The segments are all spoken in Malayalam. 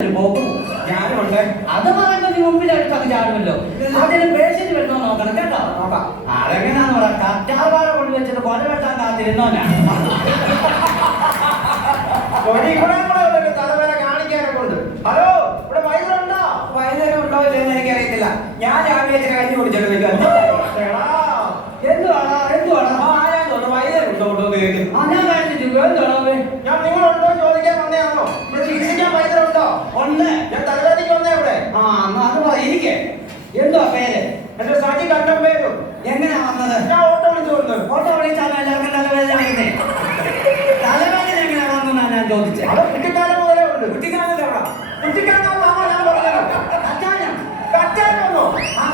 ഞാനുണ്ട്. അത് പറയുമ്പോ നീ മുമ്പിലെടുത്ത് അത് ചാടുമല്ലോ. അതിന് പേഷ്യന്റ് വരുന്നോ നോക്കണം കേട്ടോ. നോക്കാം. അതെങ്ങനെയാന്ന് പറയാം, കറ്റാർവാഴ കൊണ്ട് വെച്ചിട്ട് കൊല വെട്ടാൻ കാത്തിരുന്നോനാ. തലവേല കാണിക്കാനൊക്കെ ഉണ്ട്. ഹലോ, ഇവിടെ വൈദ്യുണ്ടോ? വൈദ്യുതം ഉണ്ടോ ഇല്ലെന്ന് എനിക്കറിയത്തില്ല. ഞാൻ രാവിലെ കഴിഞ്ഞു കുടിച്ചിട്ട് എന്തുവാടാ എന്തുവാടാ? വൈദ്യുതം ഉണ്ടോ കേൾക്കുന്നു. ഞാൻ കഴിഞ്ഞിട്ട് എന്തുവാണോ? ഞാൻ നിങ്ങളുണ്ടോ ചോദിക്കാൻ വന്നതാണോ? ഇവിടെ ചികിത്സിക്കാൻ വൈദ്യുതം ഉണ്ടോ? ഉണ്ട്. ഞാൻ തലവേദനയ്ക്ക് വന്നേ ഇവിടെ. അത് ഇരിക്കെ. എന്തുവാ പേര്? എന്റെ സജി കണ്ടം പേരും. എങ്ങനെയാ വന്നത്? ഞാൻ ഓട്ടോ വിളിച്ചു വന്നു. ഓട്ടോ വിളിച്ചാൽ എല്ലാവർക്കും തലവേദന വരുന്നേ. തലവേദന എങ്ങനെയാ വന്നെന്നാ ഞാൻ ചോദിച്ചത്. അത് കുട്ടിക്കാലം മുതലേ ഉണ്ട്. കുട്ടിക്കാലത്ത് എവിടെ? കുട്ടിക്കാലം ഞാൻ പറഞ്ഞത് കറ്റാനോ?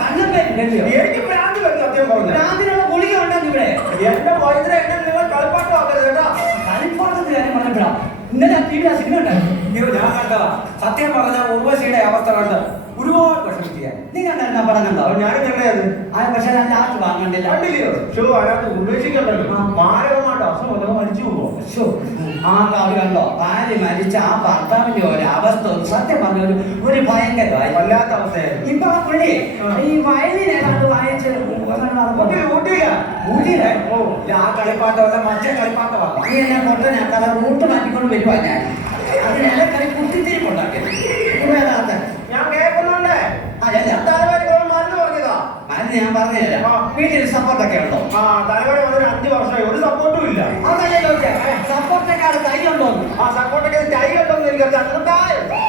കണ്ണൻ പേരുണ്ടല്ലോ. എനിക്ക് ഭ്രാന്ത് വരും സത്യം പറഞ്ഞു. ഭ്രാന്തിനുള്ള ഗുളിക ഉണ്ടെന്ന് ഇവിടെ. എന്റെ വൈദ്യുത എന്നെ നിങ്ങൾ കളിപ്പാട്ടമാക്കരുത് കേട്ടോ. കളിപ്പാട്ടത്തിൽ കാര്യം പറഞ്ഞപ്പോഴാ ഇന്നലെ ടി വി സിനിമ ഉണ്ടായിരുന്നു. ഞാൻ കണ്ടതാ. സത്യം പറഞ്ഞ ഉർവശിയുടെ അവസ്ഥ കണ്ട് ഒരുപാട് വിഷമിക്കുക. നീ കണ്ടാ പടം കണ്ടോ? ഞാനും കണ്ടത്. പക്ഷെ ഞാൻ ലാസ്റ്റ് വാങ്ങണ്ടില്ല. കണ്ടില്ലയോ? ഷോ അതിനകത്ത് ഉപേക്ഷിക്കണ്ടല്ലോ. മാരകമായിട്ട് അസുഖം മരിച്ചു പോകുമോ? അത് കണ്ടോ? ഭാര്യ മരിച്ച ആ ഭർത്താവിന്റെ ഒരു അവസ്ഥ സത്യം പറഞ്ഞ ഒരു ഭയങ്കരമായി വല്ലാത്ത അവസ്ഥയായിരുന്നു. ഇപ്പൊ ആ പുള്ളി ഈ വയലിനേതാണ്ട് വായിച്ച് ഊട്ടിയില്ല. ആ കളിപ്പാട്ടമല്ല മറ്റേ കളിപ്പാട്ടമാണ്. നീ എന്നെ പൊട്ടനാക്കാതെ റൂട്ട് മാറ്റിക്കൊണ്ട് വരുവാ. ഞാൻ അതിനെല്ലാം കളി കുത്തിത്തിരിപ്പുണ്ടാക്കിയത്. ഞാൻ കേൾക്കുന്നുണ്ട്. മരുന്ന് പറഞ്ഞതാ. മരുന്ന് ഞാൻ പറഞ്ഞുതരാം. വീട്ടിൽ സപ്പോർട്ടൊക്കെ ഉണ്ടോ? തലവരെ വന്നിട്ട് 5 വർഷമായി ഒരു സപ്പോർട്ടും ഇല്ല. അതല്ലേ ചോദിച്ചേ, സപ്പോർട്ടൊക്കെ കൈ ഉണ്ടോ? സപ്പോർട്ടൊക്കെ കൈ ഉണ്ടോന്ന് എനിക്ക്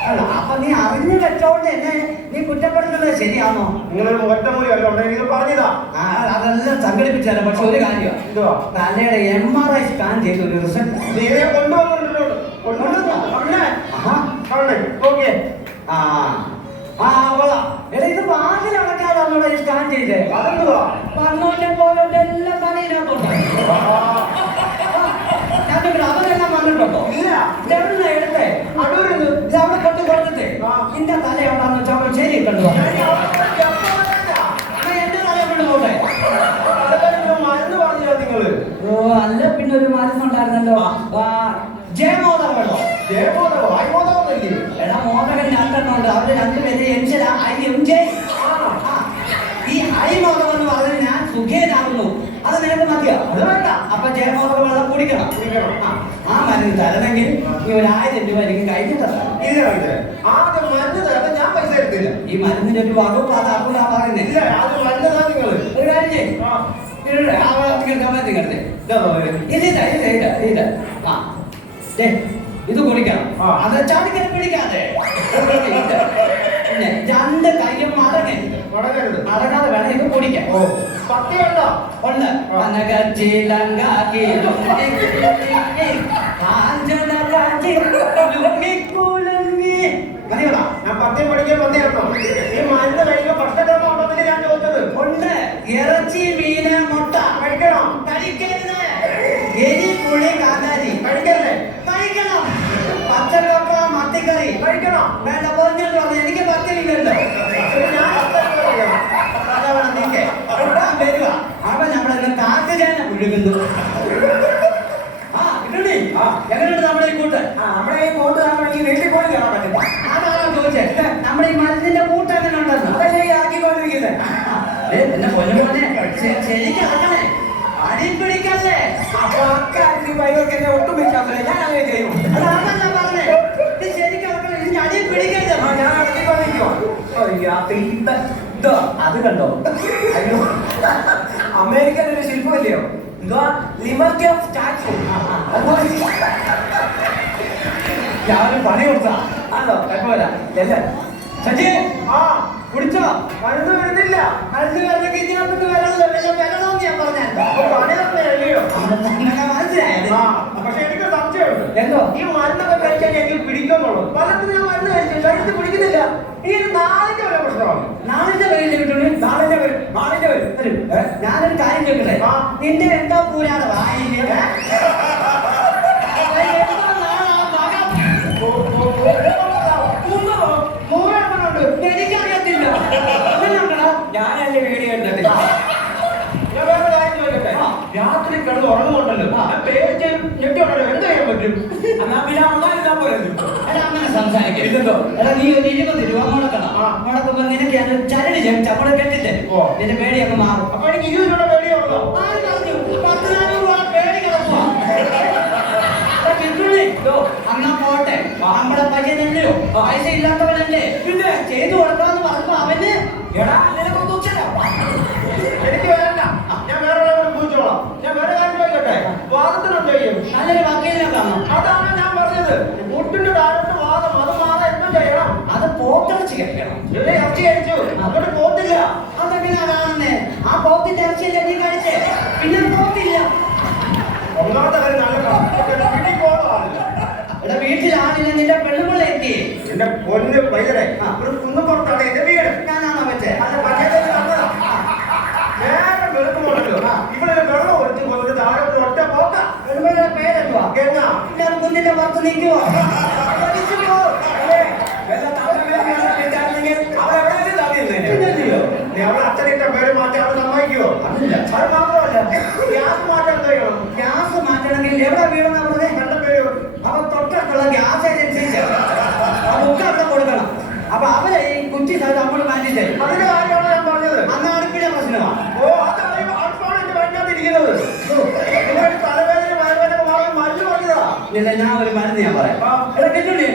അല്ല, അപ്പൊ നീ അറിഞ്ഞു വെച്ചോണ്ട് എന്നെ നീ കുറ്റപ്പെടുത്തുന്നത് ശരിയാണോ? നിങ്ങളൊരു ഒറ്റമൂലി അല്ല ഉണ്ടെങ്കിൽ പറഞ്ഞതാ. അതെല്ലാം സംഘടിപ്പിച്ചു തരാം. പക്ഷെ ഒരു കാര്യം, എന്തുവാ? തലയുടെ MRI സ്കാൻ ചെയ്ത ഒരു റിസൾട്ട് കൊണ്ടുവന്നിട്ടുണ്ടോ? ഓക്കെ. ഇത് വാതിൽ അടക്കാതാണോ സ്കാൻ ചെയ്തേ? അതെന്തുവാ? വന്നോന്റെ പോയോന്റെ എല്ലാം തലയിനകത്തുണ്ട്. അതെല്ലാം വന്നിട്ടുണ്ടോ? ഇല്ല. ഇതെവിടെ എടുത്തേ? അടൂരിന്ന്. ഇത് അവിടെ കൊണ്ട് കൊടുത്തേ. ഇന്റെ തല എവിടാന്ന് വെച്ചാൽ അവിടെ ശരി കണ്ടു. എന്റെ തല കൊണ്ട് പോട്ടെ. മരുന്ന് പറഞ്ഞില്ല നിങ്ങള്? അല്ല, പിന്നെ ഒരു മരുന്നുണ്ടായിരുന്നല്ലോ, ജയമോദകം വേണോ? ജയമോദകം? ആയിമോദകമല്ലേ? എടാ, മോദകൻ 2 ഉണ്ട്. അവര് 2 പേര് IMJ. ഈ ഐമോദകം എന്ന് പറഞ്ഞാൽ ഞാൻ സുഖേനാകുന്നു. അത് നിനക്ക് മതിയോ? അത് വേണ്ട. അപ്പൊ ജയമോദകം വെള്ളം കുടിക്കണം. ആ മരുന്ന് തരണമെങ്കിൽ ഈ 1000 രൂപ എനിക്ക് കഴിഞ്ഞിട്ടല്ല. ആദ്യം മരുന്ന് തരാൻ ഞാൻ പൈസ എടുത്തില്ല. ഈ മരുന്നിന്റെ ഒരു വകുപ്പ് അതാക്കൂല പറയുന്നത്. ഇല്ല, ആദ്യം മരുന്ന് താ നിങ്ങള്. ഒരു കാര്യം ചെയ്യ്. ഇത് കുടിക്കണം. അത് ചാടിക്കാൻ പിടിക്കാതെ. പിന്നെ 2 കൈയും മടങ്ങരുത്. മടങ്ങാതെ വേണം ഇത് കുടിക്കാൻ. പത്തിയുണ്ടോ? ഉണ്ട്. ഞാൻ പത്യം പഠിക്കാൻ പത്തിയാണോ? ഈ മരുന്ന് കഴിക്കുമ്പോൾ ഭക്ഷണക്രമം ഉണ്ടോന്നില്ല ഞാൻ ചോദിച്ചത്. ഉണ്ട്. ഇറച്ചി, മീന്, മുട്ട കഴിക്കണം. കഴിക്കരുത്. എരി, പുളി, കാന്താരി കഴിക്കല്ലേ? കഴിക്കണം. പച്ചക്കൊക്ക, മത്തിക്കറി കഴിക്കണം. വേണ്ട, പറഞ്ഞിട്ട് പറഞ്ഞു. എനിക്ക് പത്തിയില്ലല്ലോ. വരുക അപ്പൊ നമ്മളെല്ലാം കാട്ടുചേന പുഴുകുന്നു. എങ്ങനെയുണ്ട് നമ്മുടെ ഈ കൂട്ട്? നമ്മുടെ ഈ കൂട്ട് നമ്മൾ ഈ വീട്ടിൽ പോയി കയറാൻ പറ്റില്ല. അതാണോ ചോദിച്ചത്? നമ്മുടെ ഈ മരുന്നിന്റെ കൂട്ട് അങ്ങനെ ഉണ്ടെന്ന് അതല്ലേ ഈ ആക്കിക്കൊണ്ടിരിക്കുന്നത്. എന്നെ പൊന്നുപോലെ ശരിക്കും ആക്കണേ. അടിപിടിക്കല്ലേ? അപ്പൊ അക്കാര്യത്തിൽ വൈകൾക്ക് എന്നെ ഒട്ടും വിശ്വാസമില്ല. ഞാൻ അങ്ങനെ ചെയ്യും. അതല്ല പറഞ്ഞേ. ഇത് ശരിക്കും ആക്കണം. ഇതിന് അടി പിടിക്കരുത്. ഞാൻ അടക്കിക്കൊണ്ടിരിക്കുമോ? അത് കണ്ടോ? അയ്യോ, അമേരിക്കൻ ഒരു ശില്പമല്ലയോ? എന്തുവാ? Liberty of statue. ഞാനൊരു പണി കൊടുത്താ. ആണോ? കുഴപ്പമില്ല. അല്ലേ സജി? കുടിച്ചോ? മരുന്ന് വരുന്നില്ല. മരുന്ന് വരണമെങ്കിൽ ഇതിനകത്ത് വരണമെന്ന് ഞാൻ പറഞ്ഞല്ലോ. പണി തന്നെയല്ലയോ? മനസ്സിലായത്. പക്ഷെ എനിക്ക് സംശയമുണ്ട്. എന്തോ? ഈ മരുന്നൊക്കെ കഴിക്കാൻ എനിക്ക് പിടിക്കുന്നുള്ളൂ. പലർക്കും ഞാൻ മരുന്ന് കഴിച്ചു പിടിക്കുന്നില്ല. ഈ നാളിന്റെ വല്ല പ്രശ്നമാണ്. നാളിന്റെ പേരിൽ കിട്ടുള്ളൂ. നാളിന്റെ വരും. ഞാനൊരു കാര്യം ചോദിക്കട്ടെ? നിന്റെ എന്തോ പൂരാതെ വായില്ലേ? എനിക്കറിയത്തില്ല. ഞാനല്ലേ വീഡിയോ എടുത്തിട്ട്. ഞാൻ വേറെ കാര്യം ചോദിക്കട്ടെ? രാത്രി കിടന്ന് ഉറങ്ങുന്നുണ്ടല്ലോ, പേടിച്ച് ഞെട്ടിയുണ്ടല്ലോ, എന്ത് ചെയ്യാൻ പറ്റും? എന്നാ പിന്നെ അമ്മ പോലെ അങ്ങനെ സംസാരിക്കരുത്. എന്തോ എടാ നീ ഒരു 20 രൂപ മുടക്കണം. മുടക്കുമ്പോ നിനക്ക് ഞാൻ ചരട് ചമ്മള കെട്ടിട്ട് നിന്റെ പേടിയൊക്കെ മാറും. അപ്പൊ എനിക്ക് 20 രൂപ പേടിയുള്ളൂ. ആര് പറഞ്ഞു? 10,000 രൂപ പേടി കിടക്കുവാ. അന്നാ പോട്ടെ, നമ്മളെ പയ്യനല്ലയോ, പൈസ ഇല്ലാത്തവനല്ലേ, പിന്നെ ചെയ്തു കൊടുക്കാന്ന് പറഞ്ഞപ്പോ അവന് എടാ നിനക്കൊന്നും ഉച്ചല്ല. എനിക്ക് വേണ്ട, ഞാൻ വേറെ പോയിച്ചോളാം. ഞാൻ വേറെ കാര്യം ചോദിക്കട്ടെ, വാദത്തിനുണ്ട് ചെയ്യും. നല്ലൊരു വക്കീലിനെ കാണണം. അതാണ് ഞാൻ പറഞ്ഞത്. മുട്ടിന്റെ താഴോട്ട് വാദം, അത് മാറാൻ എന്തും ചെയ്യണം. അത് പോത്തിറച്ചി കഴിക്കണം. ഇവിടെ ഇറച്ചി കഴിച്ചു, അങ്ങോട്ട് പോത്തില്ല. അതെങ്ങനെയാ കാണുന്നേ? ആ പോത്തിന്റെ ഇറച്ചിയല്ലേ നീ കഴിച്ചേ, പിന്നെ പോത്തില്ല. ഒന്നാമത്തെ കാര്യം നല്ല വീട്ടിൽ പോകുന്നതാണില്ല. ഇവിടെ വീട്ടിലാണില്ല, നിന്റെ പെണ്ണുപിള്ള എത്തിയേ. എന്റെ പൊന്ന് വൈദ്യരെ, ഒരു കുന്നുപുറത്താണ് എന്റെ വീട്. ഞാനാണോ വെച്ചേ? അത് പഞ്ചായത്തിൽ നടന്നതാ. നേരെ വെളുക്കുമ്പോഴല്ലോ ഇവിടെ വെള്ളം ഒഴിച്ച് കൊന്നിട്ട് താഴോട്ട് ഒറ്റ പോക്ക. പെണ്ണുപിള്ളയുടെ പേരെന്തുവാ? എന്നാ ഞാൻ കുന്നിന്റെ പുറത്ത് നിൽക്കുവോ? അവളെ അച്ഛനിട്ട പേര് മാറ്റാൻ അവൾ സമ്മതിക്കുവോ? അതില്ല. അത് മാത്രമല്ല, ഗ്യാസ് മാറ്റാൻ എന്ത് ചെയ്യണം? ഗ്യാസ് മാറ്റണമെങ്കിൽ എവിടെ വീണെന്നാ പറഞ്ഞേ? രണ്ട് പേര് അപ്പൊ തൊട്ടടുത്തുള്ള ഗ്യാസ് ഏജൻസി ആ ബുക്ക് അവിടെ കൊടുക്കണം. അപ്പൊ അവരെ ഈ കുറ്റി സ്ഥലത്ത് അങ്ങോട്ട് മാറ്റി തരും. അതിന്റെ കാര്യമാണ് ഞാൻ പറഞ്ഞത്. അന്ന് അടുപ്പിലെ പ്രശ്നമാണ്. ഓ അതാണ് എന്റെ വഴിക്കകത്തിരിക്കുന്നത്. തലവേദന വയറുവേദന മാറി മരുന്ന് പറഞ്ഞതാ. ഇല്ല, ഞാൻ ഒരു മരുന്ന് ഞാൻ പറയാം. എടാ കിട്ടുണ്ടേ,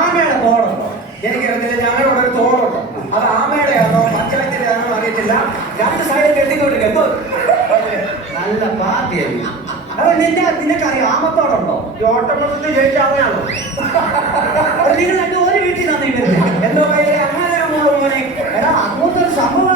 ആമയുടെ തോടുണ്ടോ? എനിക്കറിയത്തില്ല, ഞങ്ങളുടെ ഒരു തോടുണ്ട്. അത് ആമയുടെയാണോ പഞ്ചായത്തിന്റെ ആണോ അറിയത്തില്ല. രണ്ട് സൈഡിൽ കെട്ടിക്കൊണ്ട് എന്തോ നല്ല പാർട്ടിയായി. അപ്പൊ നിനക്കറിയാം ആമത്തോടുണ്ടോ? ഈ ഓട്ടമത്സരത്തിൽ ജയിച്ച ആമയാണോ? നിങ്ങൾ രണ്ടും ഒരു വീട്ടിൽ തന്നെ വരുന്നത്. എന്തോ അങ്ങനെ എടാ അങ്ങനത്തെ ഒരു സംഭവം